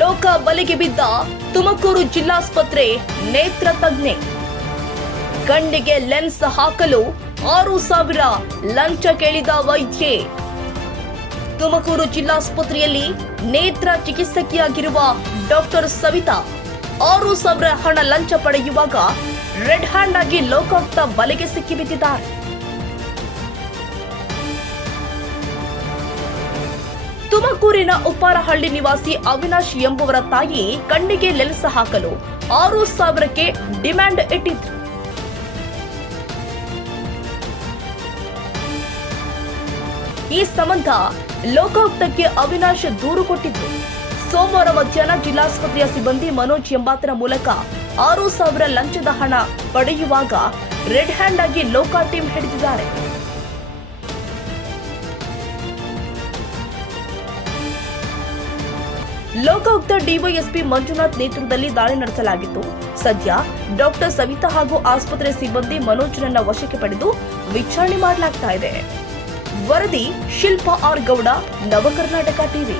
ಲೋಕ ಬಲೆಗೆ ಬಿದ್ದ ತುಮಕೂರು ಜಿಲ್ಲಾಸ್ಪತ್ರೆ ನೇತ್ರ ತಜ್ಞೆ. ಕಣ್ಣಿಗೆ ಲೆನ್ಸ್ ಹಾಕಲು 6,000 ಲಂಚ ಕೇಳಿದ ವೈದ್ಯೆ. ತುಮಕೂರು ಜಿಲ್ಲಾಸ್ಪತ್ರೆಯಲ್ಲಿ ನೇತ್ರ ಚಿಕಿತ್ಸಕಿಯಾಗಿರುವ ಡಾಕ್ಟರ್ ಸವಿತಾ 6,000 ಹಣ ಲಂಚ ಪಡೆಯುವಾಗ ರೆಡ್ ಹ್ಯಾಂಡ್ ಆಗಿ ಲೋಕಾಯುಕ್ತ ಬಲೆಗೆ ಸಿಕ್ಕಿಬಿದ್ದಿದ್ದಾರೆ. ತುಮಕೂರಿನ ಉಪ್ಪಾರಹಳ್ಳಿ ನಿವಾಸಿ ಅವಿನಾಶ್ ಎಂಬುವರ ತಾಯಿ ಕಣ್ಣಿಗೆ ಲೆನ್ಸ್ ಹಾಕಲು 6,000ಕ್ಕೆ ಡಿಮ್ಯಾಂಡ್ ಇಟ್ಟಿದ್ರು. ಈ ಸಂಬಂಧ ಲೋಕಾಯುಕ್ತಕ್ಕೆ ಅವಿನಾಶ್ ದೂರು ಕೊಟ್ಟಿದ್ರು. ಸೋಮವಾರ ಮಧ್ಯಾಹ್ನ ಜಿಲ್ಲಾಸ್ಪತ್ರೆಯ ಸಿಬ್ಬಂದಿ ಮನೋಜ್ ಎಂಬಾತನ ಮೂಲಕ 6,000 ಲಂಚದ ಹಣ ಪಡೆಯುವಾಗ ರೆಡ್ ಹ್ಯಾಂಡ್ ಆಗಿ ಲೋಕಾ ಟೀಮ್ ಹಿಡಿದಿದ್ದಾರೆ. ಲೋಕಾಯುಕ್ತ ಡಿವೈಎಸ್ಪಿ ಮಂಜುನಾಥ್ ನೇತೃತ್ವದಲ್ಲಿ ದಾಳಿ ನಡೆಸಲಾಗಿತ್ತು. ಸದ್ಯ ಡಾಕ್ಟರ್ ಸವಿತಾ ಹಾಗೂ ಆಸ್ಪತ್ರೆ ಸಿಬ್ಬಂದಿ ಮನೋಜ್ನನ್ನ ವಶಕ್ಕೆ ಪಡೆದು ವಿಚಾರಣೆ ಮಾಡಲಾಗ್ತಾ ಇದೆ. ವರದಿ ಶಿಲ್ಪಾ ಆರ್ ಗೌಡ, ನವಕರ್ನಾಟಕ ಟಿವಿ.